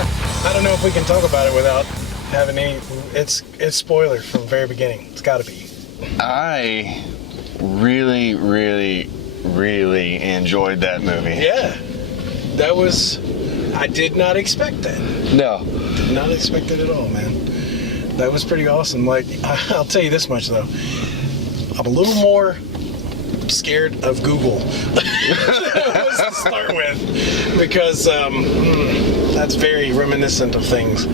I don't know if we can talk about it without having any. It's spoiler from the very beginning. It's got to be. I really, really, really enjoyed that movie. Yeah, that was. I did not expect that. No. Did not expect it at all, man. That was pretty awesome. Like, I'll tell you this much though. I'm a little more scared of Google to start with, because that's very reminiscent of things.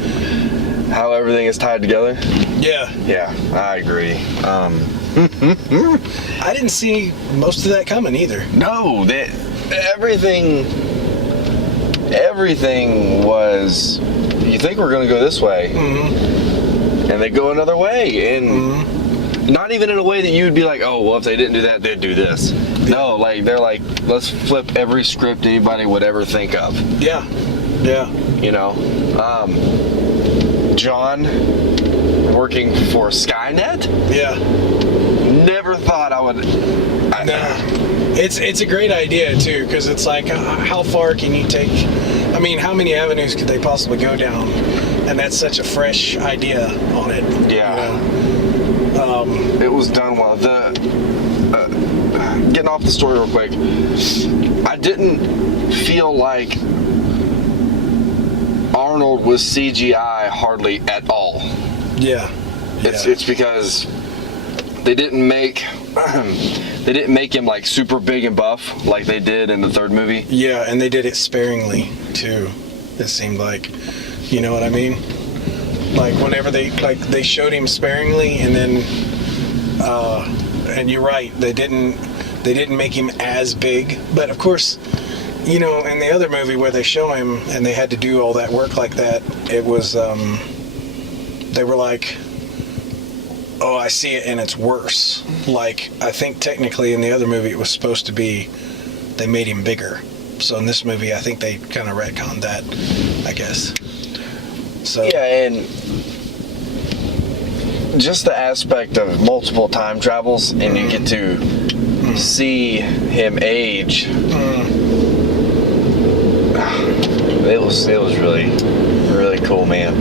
How everything is tied together? Yeah. Yeah, I agree. I didn't see most of that coming either. No, everything was, you think we're going to go this way, and they go another way, and not even in a way that you would be like, oh, well, if they didn't do that, they'd do this. No, like, they're like, let's flip every script anybody would ever think of. Yeah, yeah. You know? John working for Skynet? Yeah. Never thought I would... It's a great idea, too, because it's like, how far can you take... I mean, how many avenues could they possibly go down? And that's such a fresh idea on it. Yeah. You know? It was done well. Getting off the story real quick, I didn't feel like Arnold was CGI hardly at all. Yeah. It's because they didn't make him like super big and buff like they did in the third movie. Yeah, and they did it sparingly too. It seemed like, you know what I mean? Like whenever they showed him sparingly, and then and you're right, they didn't make him as big. But of course, you know, in the other movie where they show him and they had to do all that work like that, it was they were like, oh, I see it and it's worse. Like, I think technically in the other movie it was supposed to be they made him bigger. So in this movie I think they kind of retconned that, I guess. So yeah, and just the aspect of multiple time travels, and you get to see him age. It was really, really cool, man.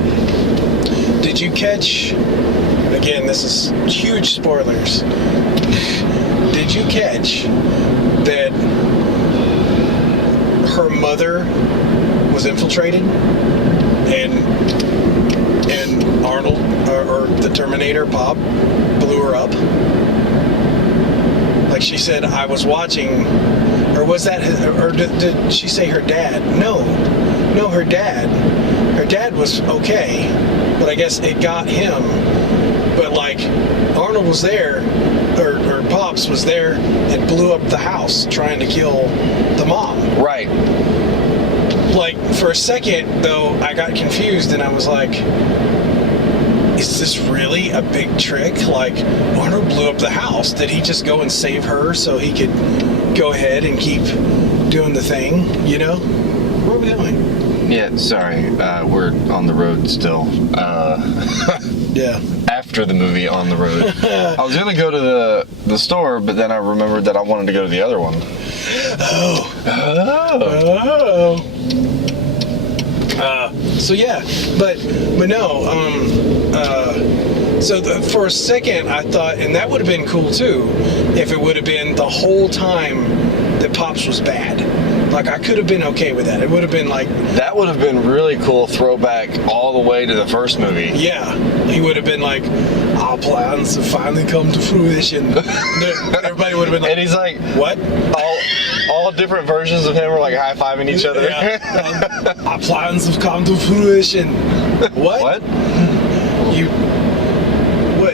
Did you catch, again, this is huge spoilers, did you catch that her mother was infiltrated and Arnold, or the Terminator, Pop, blew her up? Like she said, I was watching, or was that, or did she say her dad? No, her dad. Her dad was okay, but I guess it got him. But like, Arnold was there, or Pops was there, and blew up the house trying to kill the mom. Right. Like, for a second, though, I got confused, and I was like, is this really a big trick? Like, Arnold blew up the house. Did he just go and save her so he could go ahead and keep doing the thing, you know? Where are we going? Yeah, sorry. We're on the road still. Yeah. After the movie, on the road. I was going to go to the store, but then I remembered that I wanted to go to the other one. Oh. So yeah, but no, so for a second I thought, and that would have been cool too, if it would have been the whole time that Pops was bad. Like, I could have been okay with that. It would have been like... That would have been really cool throwback all the way to the first movie. Yeah. He would have been like, our plans have finally come to fruition. Everybody would have been like... And he's like... What? All different versions of him were like high-fiving each other. Yeah. Our plans have come to fruition. What? What?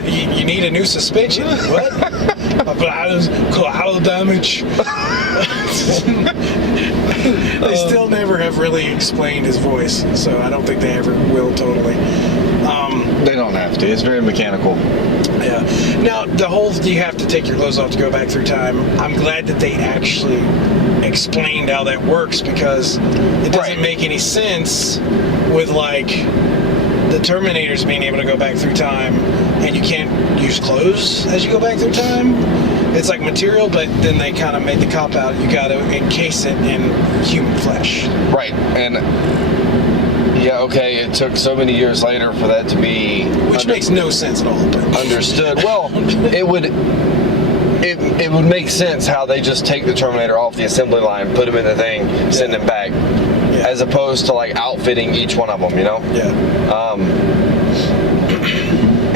You need a new suspension. What? My plans, collateral damage. They still never have really explained his voice, so I don't think they ever will totally. They don't have to. It's very mechanical. Yeah. Now, the whole you have to take your clothes off to go back through time, I'm glad that they actually explained how that works, because it doesn't make any sense with, like, the Terminators being able to go back through time, and you can't use clothes as you go back through time. It's like material, but then they kind of made the cop out. You got to encase it in human flesh. Right, and yeah, okay, it took so many years later for that to be Which makes no sense at all. But understood. Well, it would make sense how they just take the Terminator off the assembly line, put him in the thing, send him back, as opposed to like outfitting each one of them, you know? Yeah.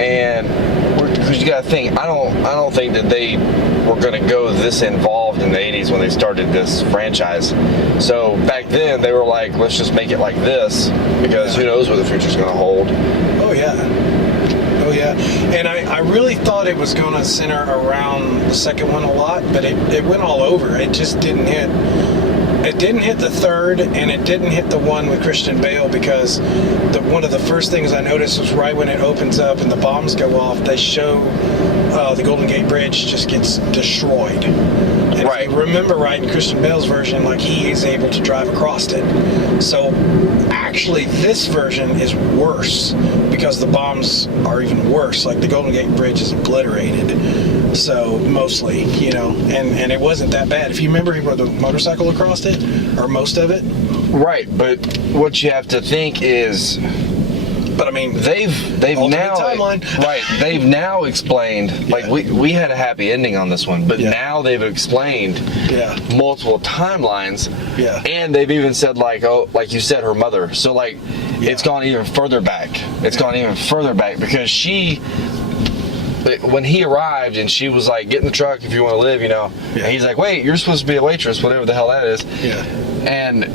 And because you got to think, I don't think that they were going to go this involved in the 80s when they started this franchise. So back then they were like, let's just make it like this, because who knows what the future's going to hold. Oh yeah. Oh yeah. And I really thought it was going to center around the second one a lot, but it went all over. It just didn't hit. It didn't hit the third, and it didn't hit the one with Christian Bale, because one of the first things I noticed was right when it opens up and the bombs go off, they show the Golden Gate Bridge just gets destroyed. And if you remember right, in Christian Bale's version, like, he is able to drive across it. So actually this version is worse because the bombs are even worse. Like, the Golden Gate Bridge is obliterated. So mostly, you know, and it wasn't that bad. If you remember, he rode the motorcycle across it, or most of it. Right, but what you have to think is, but I mean, they've now timeline. Right, they've now explained, like, we had a happy ending on this one, but now they've explained multiple timelines, and they've even said, like, oh, like you said, her mother. So like, it's gone even further back. It's gone even further back, because when he arrived and she was like, get in the truck if you want to live, you know, and he's like, wait, you're supposed to be a waitress, whatever the hell that is. And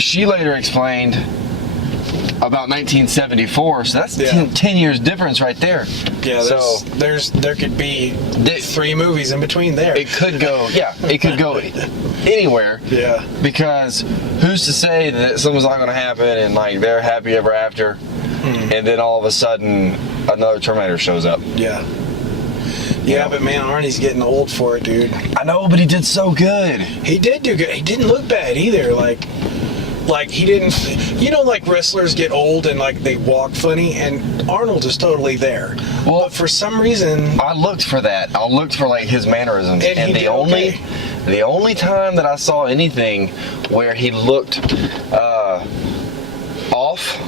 she later explained about 1974, so that's 10 years difference right there. So there could be 3 movies in between there. It could go, it could go anywhere. Because who's to say that something's not going to happen and like they're happy ever after, and then all of a sudden another Terminator shows up. Yeah, but man, Arnie's getting old for it, dude. I know, but he did so good. He did do good. He didn't look bad either. Like he didn't, you know, like wrestlers get old and like they walk funny, and Arnold is totally there. Well, but for some reason, I looked for that. I looked for like his mannerisms, and the only time that I saw anything where he looked off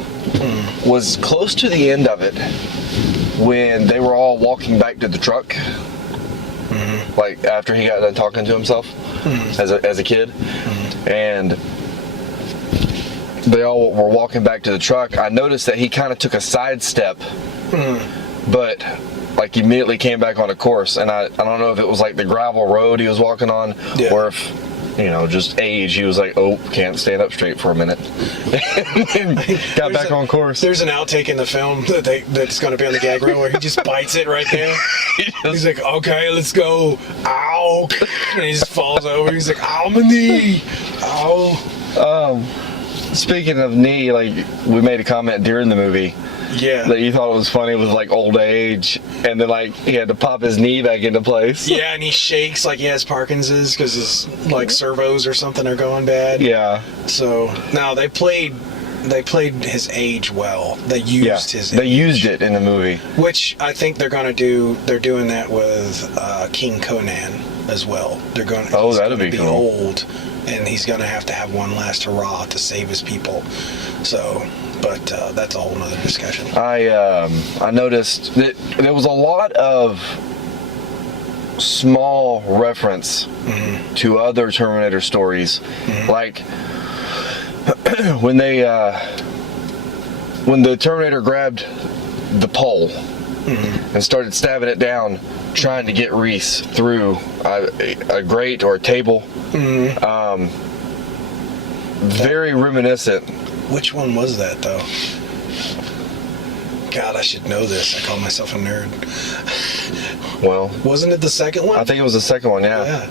was close to the end of it, when they were all walking back to the truck, like after he got done talking to himself as a kid, and they all were walking back to the truck. I noticed that he kind of took a sidestep, but like immediately came back on a course, and I don't know if it was like the gravel road he was walking on, or if, you know, just age. He was like, oh, can't stand up straight for a minute. And got back on course. There's an outtake in the film that's going to be on the gag reel where he just bites it right there. He's like, okay, let's go. Ow. And he just falls over. He's like, ow, my knee. Ow. Speaking of knee, like, we made a comment during the movie that you thought it was funny with like old age, and then like he had to pop his knee back into place. Yeah, and he shakes like he has Parkinson's because his like servos or something are going bad. So now they played his age well. They used his age. They used it in the movie, which I think they're gonna do. They're doing that with King Conan as well. They're going. Oh, that'd be cool. Old, and he's gonna have to have one last hurrah to save his people. So. But that's a whole nother discussion. I noticed that there was a lot of small reference to other Terminator stories, like when the Terminator grabbed the pole and started stabbing it down, trying to get Reese through a grate or a table. Very reminiscent. Which one was that, though? God, I should know this. I call myself a nerd. Well, wasn't it the second one? I think it was the second one. Yeah.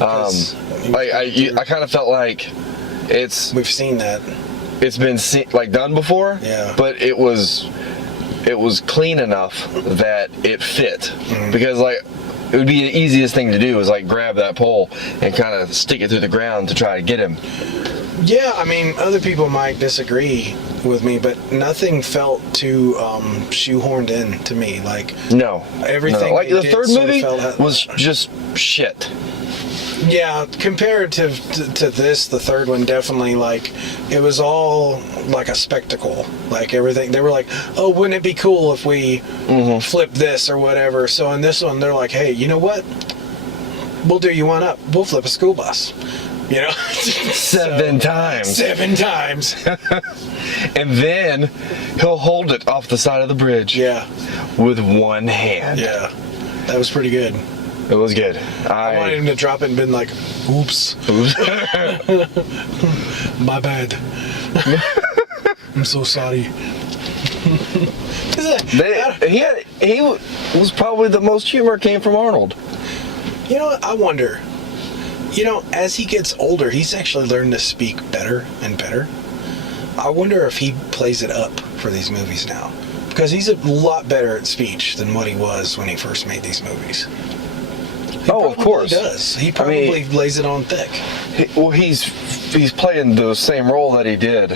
I kind of felt like we've seen that. It's been done before. Yeah. But it was clean enough that it fit, because like it would be the easiest thing to do is like grab that pole and kind of stick it through the ground to try to get him. Yeah, I mean, other people might disagree with me, but nothing felt too shoehorned in to me. Like, no, everything. Like the third movie was just shit. Yeah, comparative to this, the third one definitely, like, it was all like a spectacle. Like everything, they were like, oh, wouldn't it be cool if we flip this or whatever? So in this one, they're like, hey, you know what? We'll do you one up. We'll flip a school bus. You know? 7 times. 7 times. And then he'll hold it off the side of the bridge. Yeah. With one hand. Yeah. That was pretty good. It was good. I wanted him to drop it and been like, oops. My bad. I'm so sorry. He was probably the most humor came from Arnold. You know what? I wonder. You know, as he gets older, he's actually learned to speak better and better. I wonder if he plays it up for these movies now. Because he's a lot better at speech than what he was when he first made these movies. Of course. He does. He probably lays it on thick. He's playing the same role that he did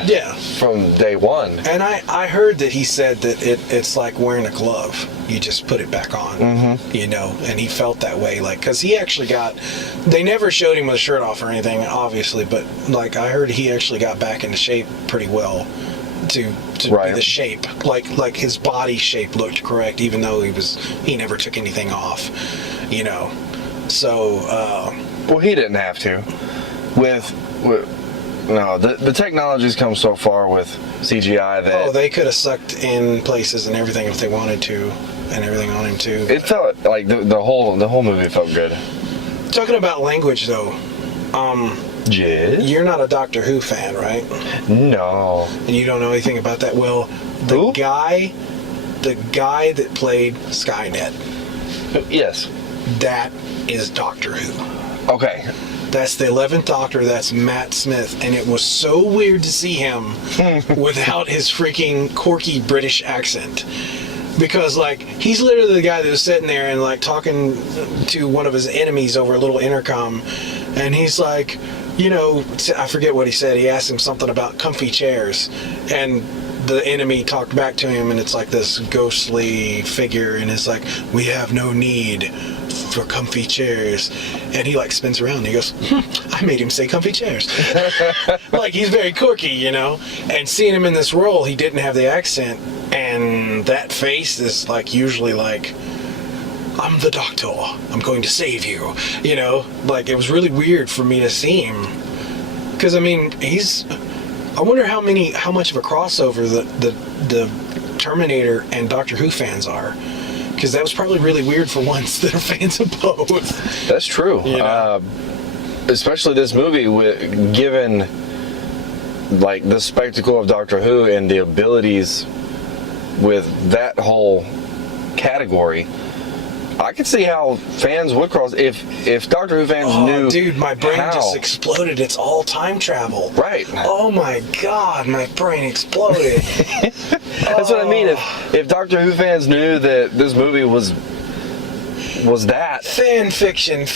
from day one. And I heard that he said that it's like wearing a glove. You just put it back on, you know, and he felt that way. Like, because he actually they never showed him with a shirt off or anything, obviously, but like I heard he actually got back into shape pretty well to be the shape. Like his body shape looked correct, even though he never took anything off, you know. So, well, he didn't have to. No, the technology's come so far with CGI that they could have sucked in places and everything if they wanted to, and everything on him too. It felt like the whole movie felt good. Talking about language, though, you're not a Doctor Who fan, right? No. And you don't know anything about that. Well, the guy that played Skynet. Yes. That is Doctor Who. Okay. That's the 11th Doctor. That's Matt Smith. And it was so weird to see him without his freaking quirky British accent. Because, like, he's literally the guy that was sitting there and, like, talking to one of his enemies over a little intercom. And he's like, you know, I forget what he said. He asked him something about comfy chairs. And the enemy talked back to him, and it's like this ghostly figure. And it's like, we have no need for comfy chairs. And he like spins around and he goes, I made him say comfy chairs. Like, he's very quirky, you know. And seeing him in this role, he didn't have the accent, and that face is like usually like, I'm the doctor, I'm going to save you, you know. Like, it was really weird for me to see him, because I mean, I wonder how much of a crossover the Terminator and Doctor Who fans are. Because that was probably really weird for ones that are fans of both. That's true. You know? Especially this movie, given like the spectacle of Doctor Who and the abilities with that whole category. I could see how fans would cross if Doctor Who fans knew. Dude, my brain just exploded. It's all time travel. Right. Oh my God, my brain exploded. That's what I mean. If Doctor Who fans knew that this movie was that fan fiction.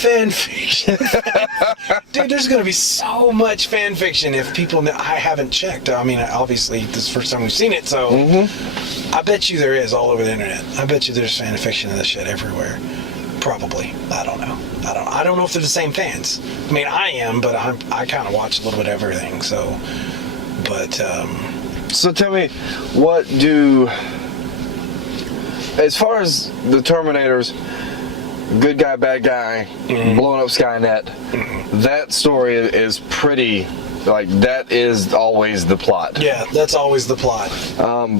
Dude, there's gonna be so much fan fiction if people know. I haven't checked. I mean, obviously this is the first time we've seen it, so I bet you there is all over the internet. I bet you there's fan fiction of this shit everywhere. Probably. I don't know. I don't know if they're the same fans. I mean, I am, but I kind of watch a little bit of everything. So, but so tell me, as far as the Terminators, good guy, bad guy, blowing up Skynet, that story is pretty, like, that is always the plot. Yeah, that's always the plot.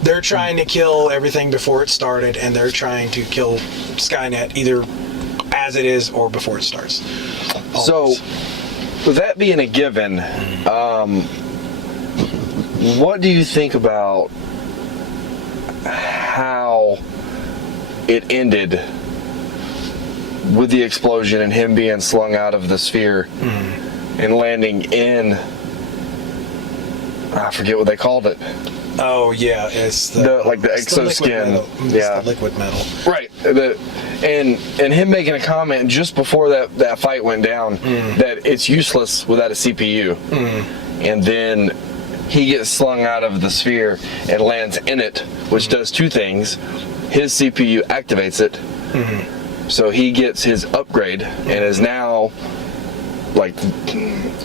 They're trying to kill everything before it started, and they're trying to kill Skynet either as it is or before it starts. Always. So, with that being a given, what do you think about how it ended with the explosion and him being slung out of the sphere and landing in, I forget what they called it. Oh yeah, it's the exoskin. The liquid metal. Right. And him making a comment just before that fight went down that it's useless without a CPU. And then he gets slung out of the sphere and lands in it, which does two things. His CPU activates it. So he gets his upgrade and is now like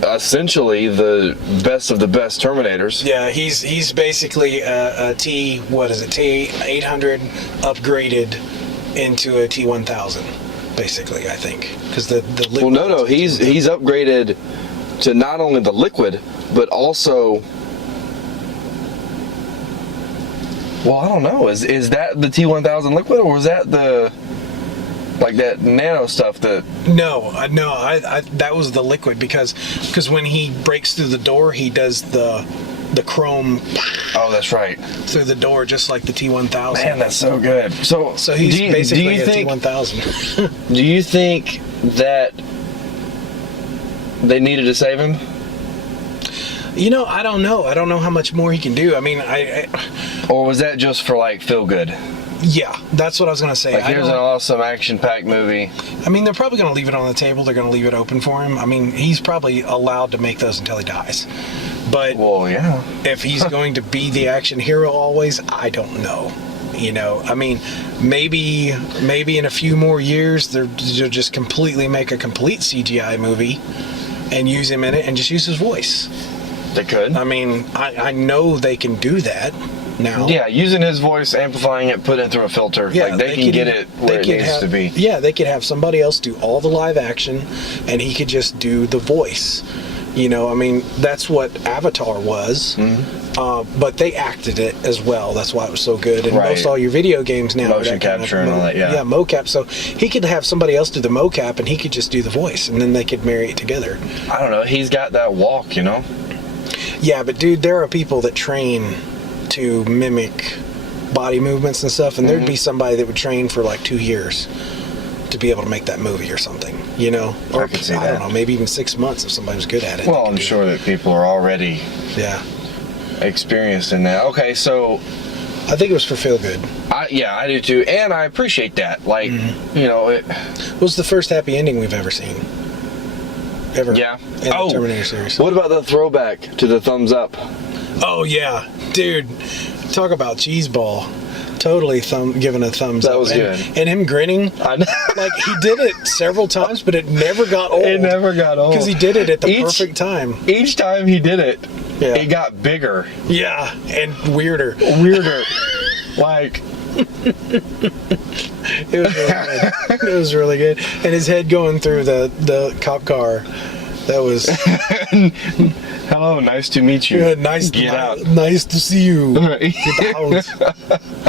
essentially the best of the best Terminators. Yeah, he's basically a T800 upgraded into a T1000, basically. I think because the well, no, he's upgraded to not only the liquid, but also. Well, I don't know. Is that the T1000 liquid, or was that the like that nano stuff that? No, I that was the liquid because when he breaks through the door, he does the chrome. Oh, that's right. Through the door, just like the T1000. Man, that's so good. So he's basically a T1000. Do you think that they needed to save him? You know, I don't know. I don't know how much more he can do. I mean, Or was that just for like feel good? Yeah, that's what I was gonna say. Like, here's an awesome action-packed movie. I mean, they're probably gonna leave it on the table. They're gonna leave it open for him. I mean, he's probably allowed to make those until he dies. But well, yeah. If he's going to be the action hero always, I don't know. You know, I mean, maybe in a few more years they'll just completely make a complete CGI movie and use him in it and just use his voice. They could. I mean, I know they can do that now. Yeah, using his voice, amplifying it, put it through a filter. Yeah, like they can get it where it needs to be. Yeah, they could have somebody else do all the live action, and he could just do the voice. You know, I mean, that's what Avatar was. Mm-hmm. But they acted it as well. That's why it was so good. And most all your video games now, motion capture and all that. Yeah, mocap. So he could have somebody else do the mocap, and he could just do the voice, and then they could marry it together. I don't know. He's got that walk, you know. Yeah, but dude, there are people that train to mimic body movements and stuff, and there'd be somebody that would train for like 2 years to be able to make that movie or something, you know? Or I could see that. I don't know, maybe even 6 months if somebody was good at it. Well, I'm sure that people are already experienced in that. Okay, so I think it was for feel good. Yeah, I do too, and I appreciate that. Like, you know, it was the first happy ending we've ever seen. Ever. Yeah. In the Terminator series. What about the throwback to the thumbs up? Oh yeah, dude. Talk about cheeseball. Totally giving a thumbs up. That was good. And him grinning. I know. Like, he did it several times, but it never got old. It never got old. Because he did it at the perfect time. Each time he did it, it got bigger. Yeah, and weirder. Like... It was really good. It was really good. And his head going through the cop car. That was... Hello, nice to meet you. Yeah, Get out. Nice to see you. Get out.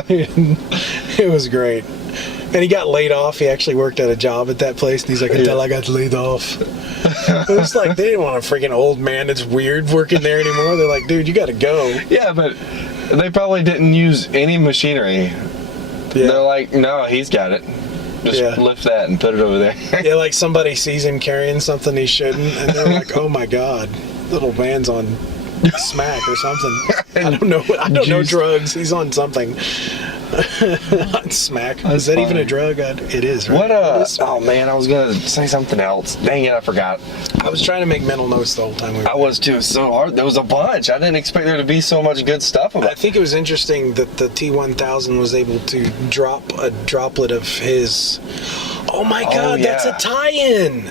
It was great. And he got laid off. He actually worked at a job at that place. And he's like, until I got laid off. It was like, they didn't want a freaking old man that's weird working there anymore. They're like, dude, you got to go. Yeah, but they probably didn't use any machinery. Yeah. They're like, no, he's got it. Just lift that and put it over there. Yeah, like somebody sees him carrying something he shouldn't, and they're like, oh my God, little man's on smack or something. I don't know. I don't know drugs. He's on something. Smack. That's is that funny. Even a drug? It is, right? Oh man, I was going to say something else. Dang it, I forgot. I was trying to make mental notes the whole time we were I was too. So hard. There was a bunch. I didn't expect there to be so much good stuff about it. I think it was interesting that the T1000 was able to drop a droplet of his... Oh my God, that's a tie-in!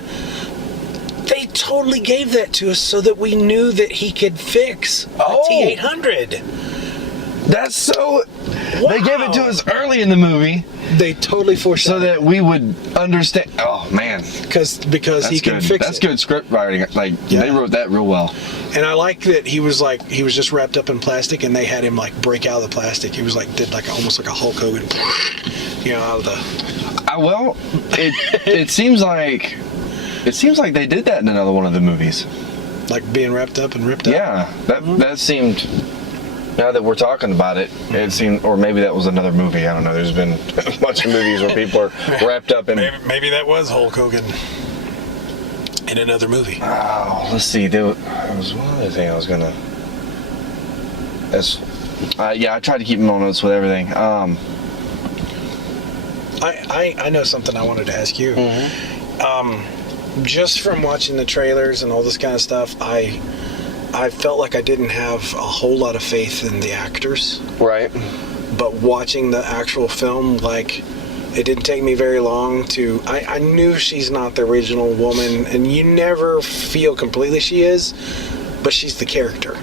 They totally gave that to us so that we knew that he could fix a T800. That's so... Wow. They gave it to us early in the movie. They totally foreshadowed. So that we would understand... Oh, man. Because he can fix it. That's good script writing. Like, they wrote that real well. And I like that he was just wrapped up in plastic, and they had him, like, break out of the plastic. He was, like, did, like, almost like a Hulk Hogan, you know, out of the... Well, it seems like... It seems like they did that in another one of the movies. Like being wrapped up and ripped up? Yeah. That seemed... Now that we're talking about it, it seemed, or maybe that was another movie. I don't know. There's been a bunch of movies where people are wrapped up in. Maybe that was Hulk Hogan in another movie. Oh, let's see. There was one other thing I was gonna. I tried to keep my notes with everything. I know something I wanted to ask you. Mm-hmm. Just from watching the trailers and all this kind of stuff, I felt like I didn't have a whole lot of faith in the actors. Right. But watching the actual film, like, It didn't take me very long to... I knew she's not the original woman, and you never feel completely she is, but she's the character.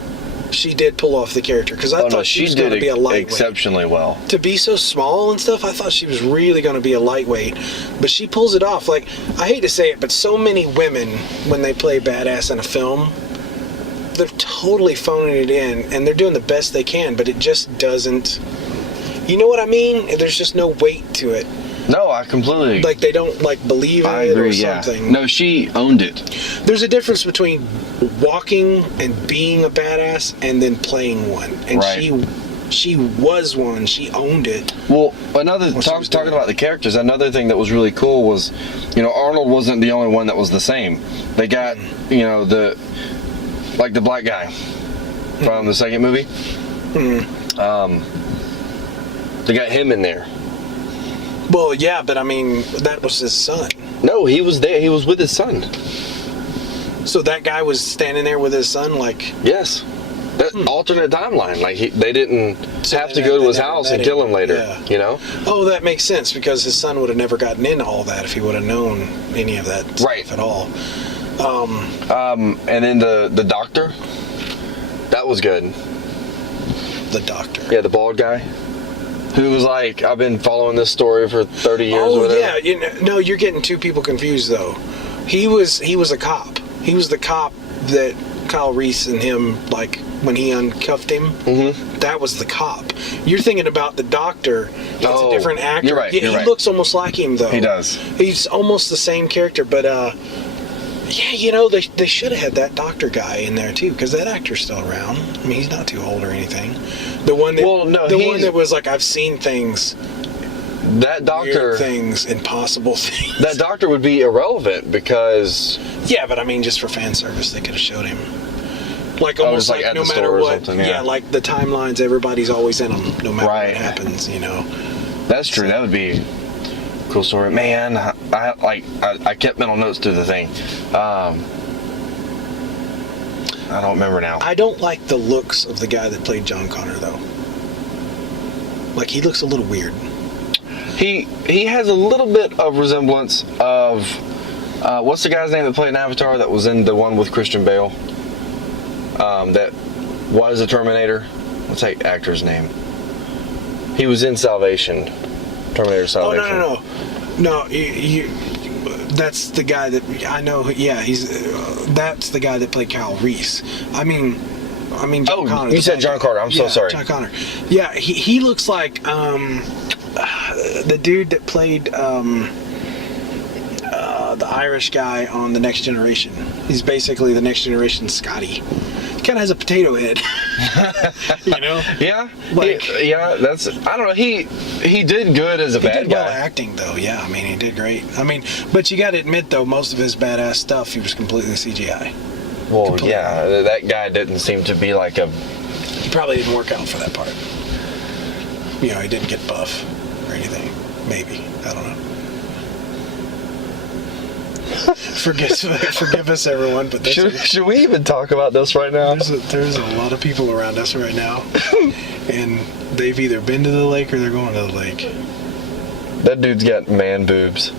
She did pull off the character, because I thought she was going to be a lightweight. Exceptionally well. To be so small and stuff, I thought she was really going to be a lightweight, but she pulls it off. Like, I hate to say it, but so many women, when they play badass in a film, they're totally phoning it in, and they're doing the best they can, but it just doesn't... You know what I mean? There's just no weight to it. No, I completely... Like, they don't, like, believe in it or something. Yeah. No, she owned it. There's a difference between walking and being a badass and then playing one. And right. she was one. She owned it. Well, talking about the characters, another thing that was really cool was, Arnold wasn't the only one that was the same. They got, the black guy from the second movie. They got him in there. Well, yeah, but I mean, that was his son. No, he was there. He was with his son. So that guy was standing there with his son, like... Yes. That alternate timeline. Like, they didn't have to go to his house and kill him later, Oh, that makes sense, because his son would have never gotten into all that if he would have known any of that stuff at all. And then the doctor, that was good. The doctor? Yeah, the bald guy. Who was like, I've been following this story for 30 years or whatever. Yeah. No, you're getting two people confused, though. He was a cop. He was the cop that Kyle Reese and him, like, when he uncuffed him, that was the cop. You're thinking about the doctor. It's a different actor. You're right. He looks almost like him, though. He does. He's almost the same character, but, they should have had that doctor guy in there, too, because that actor's still around. I mean, he's not too old or anything. The one that, one that was like, I've seen things. That doctor... Weird things, impossible things. That doctor would be irrelevant because... Yeah, but I mean, just for fan service, they could have showed him. Like, almost like no matter what. Yeah, like the timelines, everybody's always in them, no matter what happens, That's true. That would be a cool story. Man, I kept mental notes to the thing. I don't remember now. I don't like the looks of the guy that played John Connor, though. Like, he looks a little weird. He has a little bit of resemblance of what's the guy's name that played in Avatar that was in the one with Christian Bale? That was the Terminator. What's that actor's name? He was in Salvation. Terminator Salvation. Oh, no. That's the guy that I know. Yeah, that's the guy that played Kyle Reese. I mean John Connor. You said John Carter. I'm so sorry. John Connor. Yeah, he looks like the dude that played the Irish guy on The Next Generation. He's basically the Next Generation Scotty. He kind of has a potato head. Yeah. Like, that's, I don't know. He did good as a bad guy. He did well acting, though. Yeah, I mean, he did great. I mean, but you got to admit, though, most of his badass stuff, he was completely CGI. Well, completely. Yeah, that guy didn't seem to be like a... He probably didn't work out for that part. He didn't get buff or anything. Maybe. I don't know. Forgive us, everyone, but should we even talk about this right now? There's a lot of people around us right now, and they've either been to the lake or they're going to the lake. That dude's got man boobs,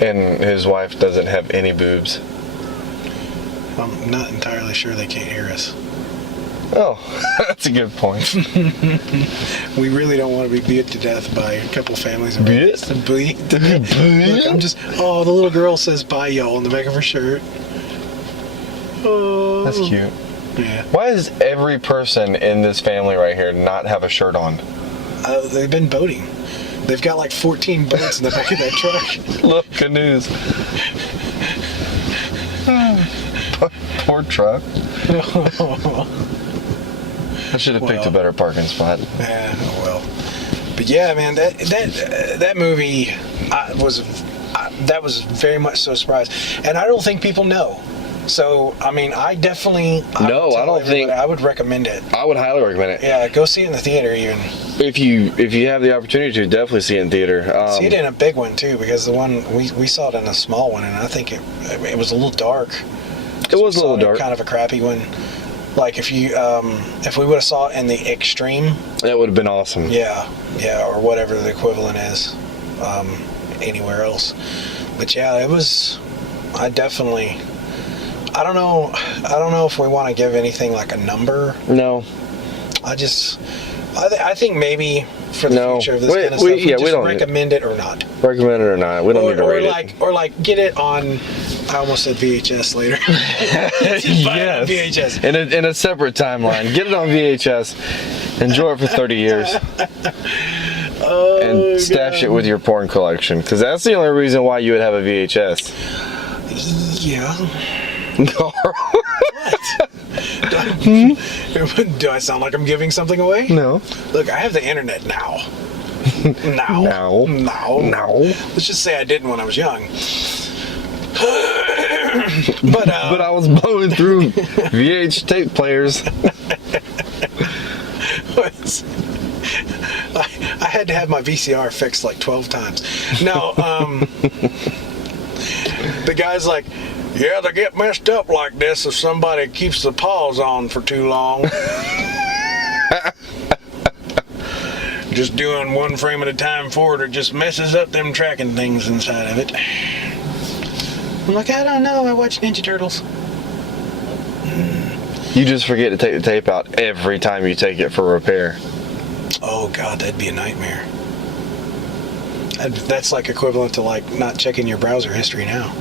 and his wife doesn't have any boobs. I'm not entirely sure they can't hear us. Oh, that's a good point. We really don't want to be beat to death by a couple families. Beat? Look, the little girl says bye y'all on the back of her shirt. Oh. That's cute. Yeah. Why does every person in this family right here not have a shirt on? They've been boating. They've got like 14 boats in the back of that truck. Look, canoes. Poor truck. I should have picked a better parking spot. Yeah, well. But yeah, man, that movie was very much so surprised. And I don't think people know. So, I mean, I would recommend it. I would highly recommend it. Yeah, go see it in the theater even. If you have the opportunity to, definitely see it in theater. See it in a big one too, because the one we saw it in a small one, and I think it was a little dark. It was a little dark. Kind of a crappy one. Like if we would have saw it in the extreme, that would have been awesome. Yeah, or whatever the equivalent is. anywhere else. But yeah, it was. I definitely. I don't know if we want to give anything like a number. No. I think maybe for the future of this kind of stuff, we just recommend it or not. Recommend it or not. We don't need to rate it. Or like get it on. I almost said VHS later. Just buy it on VHS. In a separate timeline. Get it on VHS. Enjoy it for 30 years. And stash it with your porn collection. Because that's the only reason why you would have a VHS. Yeah. No. What? Do I sound like I'm giving something away? No. Look, I have the internet now. No. Let's just say I didn't when I was young. But I was blowing through VH tape players. I had to have my VCR fixed like 12 times. No, the guy's like, yeah, they get messed up like this if somebody keeps the pause on for too long. Just doing one frame at a time forward, it just messes up them tracking things inside of it. I'm like, I don't know, I watch Ninja Turtles. You just forget to take the tape out every time you take it for repair. Oh God, that'd be a nightmare. That's like equivalent to like not checking your browser history now.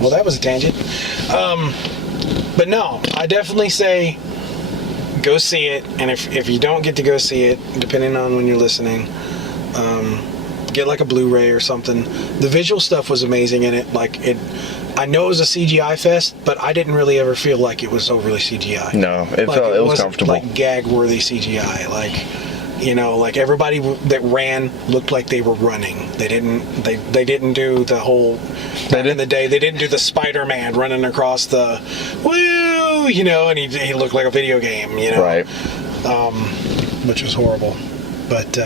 Well, that was a tangent. But no, I definitely say go see it. And if you don't get to go see it, depending on when you're listening, get like a Blu-ray or something. The visual stuff was amazing in it. I know it was a CGI fest, but I didn't really ever feel like it was overly CGI. No, it was comfortable. Like gag-worthy CGI. Like everybody that ran looked like they were running. They didn't do the whole. Back in the day, they didn't do the Spider-Man running across the woo, and he looked like a video game, Right. Which was horrible, but.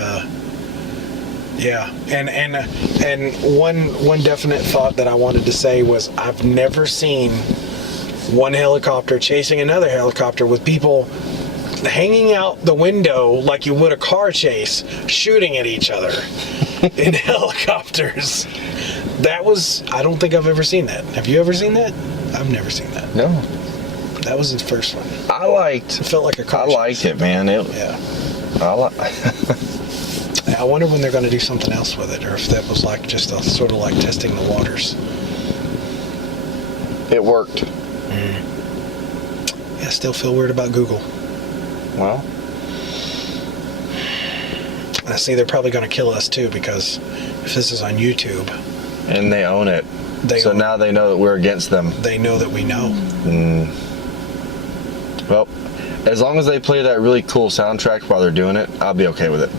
Yeah, and one definite thought that I wanted to say was I've never seen one helicopter chasing another helicopter with people hanging out the window like you would a car chase, shooting at each other in helicopters. I don't think I've ever seen that. Have you ever seen that? I've never seen that. No. That was the first one. It felt like a car chase. I liked it, man. I wonder when they're going to do something else with it, or if that was like just a sort of like testing the waters. It worked. Yeah, I still feel weird about Google. Well, and I see they're probably going to kill us too, because if this is on YouTube, and they own it, now they know that we're against them. They know that we know. Well, as long as they play that really cool soundtrack while they're doing it, I'll be okay with it.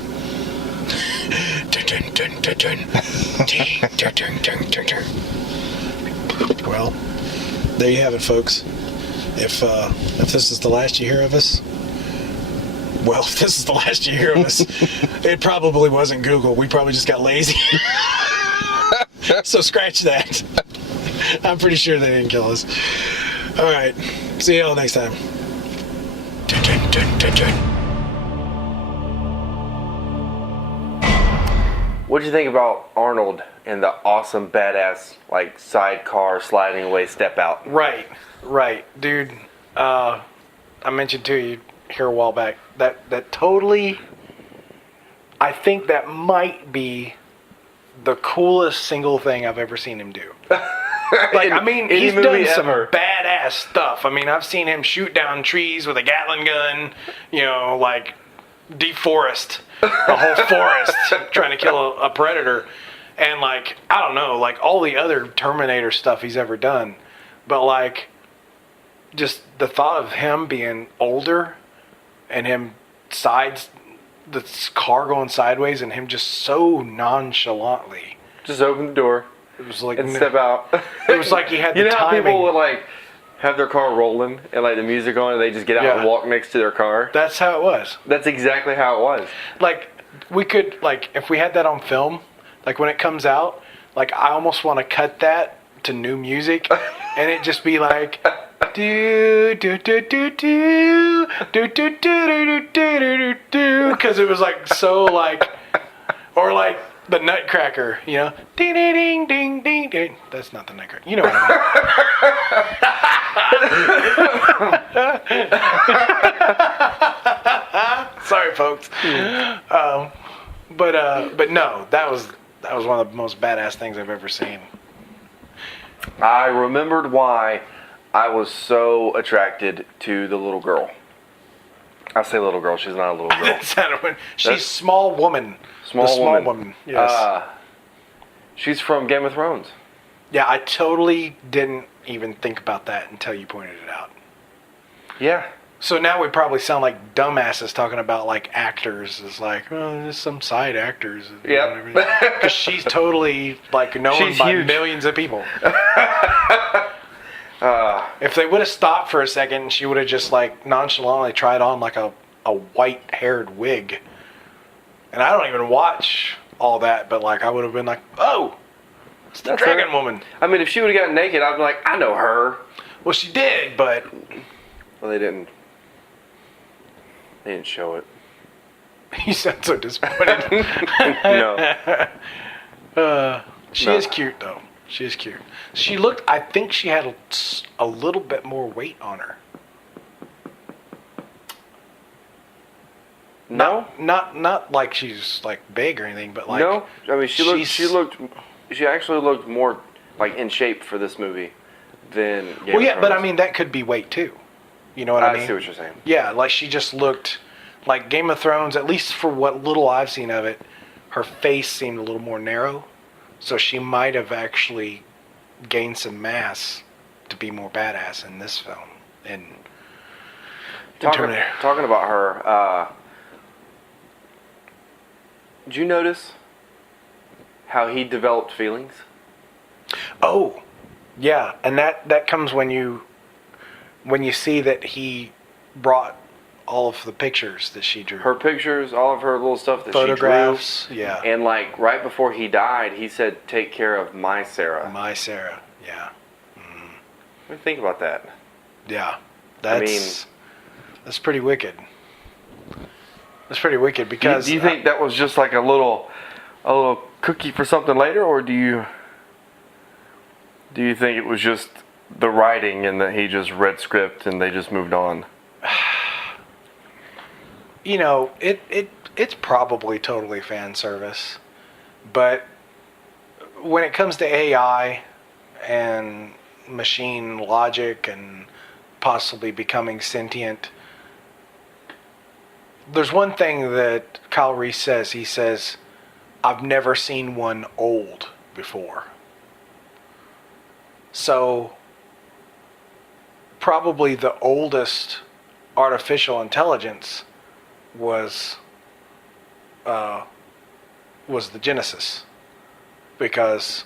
Well, there you have it, folks. If this is the last you hear of us, if this is the last you hear of us, it probably wasn't Google. We probably just got lazy. So scratch that. I'm pretty sure they didn't kill us. All right. See y'all next time. What'd you think about Arnold and the awesome, badass, sidecar sliding away step out? Right, dude. I mentioned to you here a while back that totally. I think that might be the coolest single thing I've ever seen him do. He's done some badass stuff. I've seen him shoot down trees with a Gatling gun. Deforest a whole forest trying to kill a predator, and I don't know, all the other Terminator stuff he's ever done, but just the thought of him being older and him the car going sideways and him just so nonchalantly just open the door, it was like, and step out. It was like he had the timing. How people would have their car rolling and the music on and they just get out and walk next to their car? That's how it was. That's exactly how it was. We could, if we had that on film, when it comes out, I almost want to cut that to new music and it just be do do do do do do do do do do do do do because it was like so like, or like the Nutcracker, you know, ding ding ding ding ding ding. That's not the Nutcracker. You know what I mean? Sorry, folks. But no, that was one of the most badass things I've ever seen. I remembered why I was so attracted to the little girl. I say little girl, she's not a little girl. She's small woman. Small woman. Yes. She's from Game of Thrones. Yeah, I totally didn't even think about that until you pointed it out. Yeah. So now we probably sound like dumbasses talking about like actors. It's like, oh, there's some side actors. Yeah. Because she's totally like known by huge. Millions of people. If they would have stopped for a second, she would have just like nonchalantly tried on like a white-haired wig. And I don't even watch all that, but like I would have been like, oh, it's the Dragon her. Woman. I mean, if she would have gotten naked, I'd be like, I know her. Well, she did, but... Well, they didn't. They didn't show it. You sound so disappointed. No. She is cute, though. She is cute. She looked... I think she had a little bit more weight on her. No? Not like she's like big or anything, but like... No? I mean, she actually looked more like in shape for this movie than Game of Thrones. But I mean, that could be weight, too. You know what I mean? I see what you're saying. Yeah, like she just looked like Game of Thrones, at least for what little I've seen of it, her face seemed a little more narrow. So she might have actually gained some mass to be more badass in this film. In Terminator. Talking about her, did you notice how he developed feelings? Oh, yeah. And that comes when you see that he brought all of the pictures that she drew. Her pictures, all of her little stuff that Photographs, she drew. Yeah. And like right before he died, he said, "Take care of my Sarah." My Sarah, yeah. Mm. What do you think about that? Yeah. That's pretty wicked. That's pretty wicked because... Do you think that was just like a little cookie for something later, or do you think it was just the writing and that he just read script and they just moved on? You know, it's probably totally fan service, but when it comes to AI and machine logic and possibly becoming sentient, there's one thing that Kyle Reese says. He says, "I've never seen one old before." So probably the oldest artificial intelligence was the Genisys, because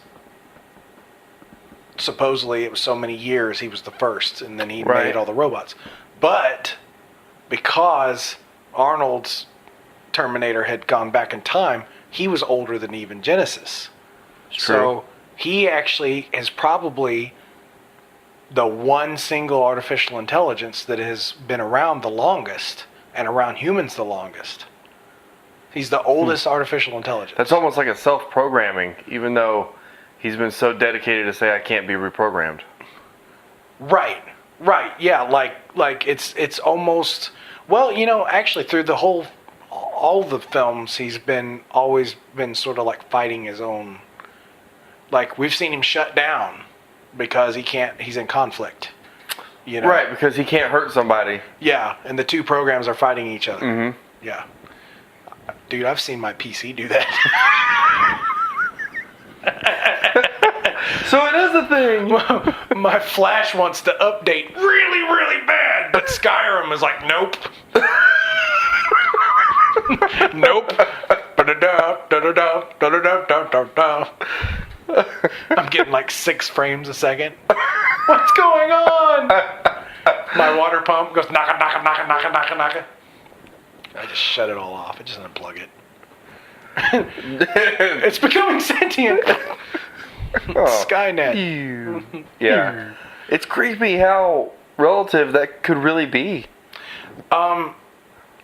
supposedly it was so many years he was the first, and then he made all the robots. But because Arnold's Terminator had gone back in time, he was older than even Genisys. So he actually is probably the one single artificial intelligence that has been around the longest and around humans the longest. He's the oldest artificial intelligence. That's almost like a self-programming, even though he's been so dedicated to say, I can't be reprogrammed. Right, yeah, like it's almost, well, you know, actually through all the films, he's always been sort of like fighting his own, like we've seen him shut down because he's in conflict. You know? Right, because he can't hurt somebody. Yeah, and the two programs are fighting each other. Mm-hmm. Yeah. Dude, I've seen my PC do that. So it is a thing. My Flash wants to update really, really bad, but Skyrim is like, nope. Nope. I'm getting like 6 frames a second. What's going on? My water pump goes knocka, knocka, knocka, knocka, knocka, knocka. I just shut it all off. I just unplug it. It's becoming sentient. Skynet. Yeah. It's creepy how relative that could really be.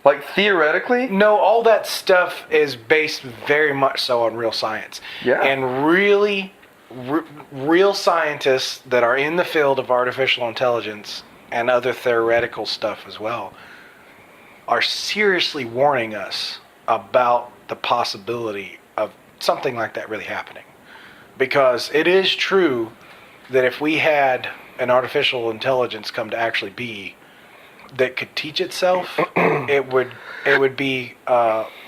Like, theoretically? No, all that stuff is based very much so on real science. Yeah. And really, real scientists that are in the field of artificial intelligence and other theoretical stuff as well are seriously warning us about the possibility of something like that really happening. Because it is true that if we had an artificial intelligence come to actually be that could teach itself, it would be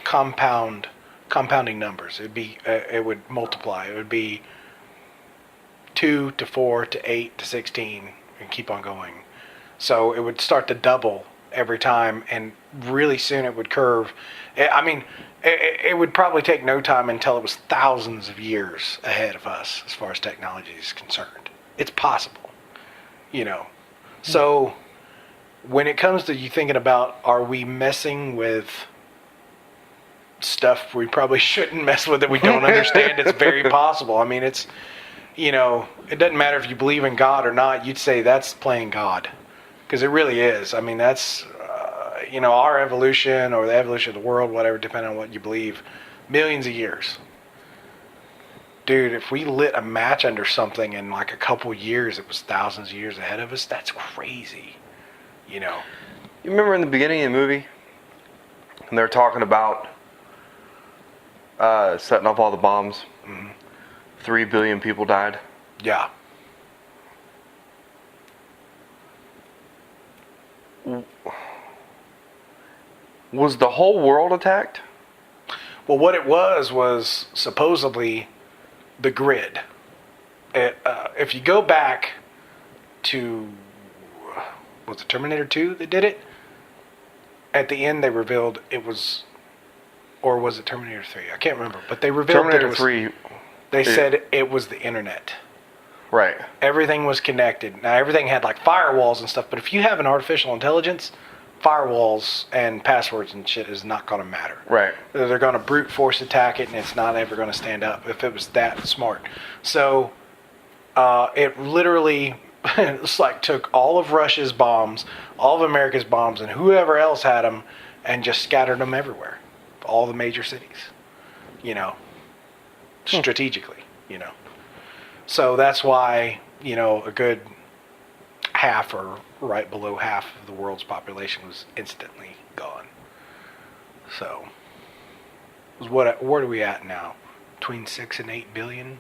compounding numbers. It would multiply. It would be 2 to 4 to 8 to 16 and keep on going. So it would start to double every time, and really soon it would curve. I mean, it would probably take no time until it was thousands of years ahead of us as far as technology is concerned. It's possible, you know. So when it comes to you thinking about, are we messing with stuff we probably shouldn't mess with that we don't understand? It's very possible. I mean, it's, you know, it doesn't matter if you believe in God or not. You'd say that's playing God, because it really is. I mean, that's, you know, our evolution or the evolution of the world, whatever, depending on what you believe, millions of years. Dude, if we lit a match under something in like a couple years, it was thousands of years ahead of us. That's crazy. You know. You remember in the beginning of the movie, when they were talking about setting off all the bombs? Mm-hmm. 3 billion people died. Yeah. Was the whole world attacked? Well, what it was supposedly the grid. If you go back to, was it Terminator 2 that did it? At the end, they revealed it was, or was it Terminator 3? I can't remember, but they revealed Terminator that it was, 3. They said it was the internet. Right. Everything was connected. Now, everything had like firewalls and stuff, but if you have an artificial intelligence, firewalls and passwords and shit is not going to matter. Right. They're going to brute force attack it, and it's not ever going to stand up if it was that smart. So it literally, it's like took all of Russia's bombs, all of America's bombs, and whoever else had them, and just scattered them everywhere, all the major cities, you know, strategically, you know. So that's why, you know, a good half or right below half of the world's population was instantly gone. So, what are we at now? Between 6 and 8 billion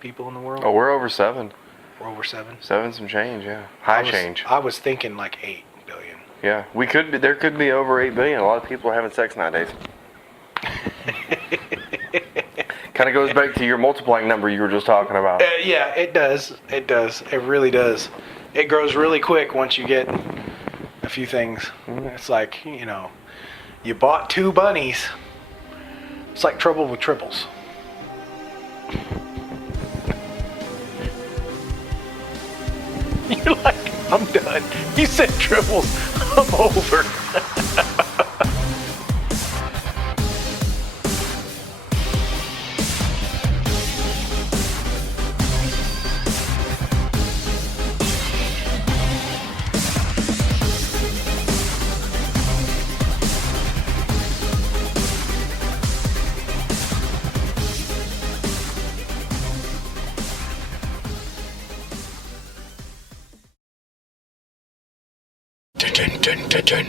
people in the world? Oh, we're over 7. We're over 7? 7 some change, yeah. High change. I was thinking like 8 billion. Yeah, there could be over 8 billion. A lot of people are having sex nowadays. Kind of goes back to your multiplying number you were just talking about. Yeah, it does. It does. It really does. It grows really quick once you get a few things. Mm-hmm. It's like, you know, you bought 2 bunnies. It's like trouble with triples. You're like, I'm done. You said triples. I'm over. Dun, dun, dun, dun, dun.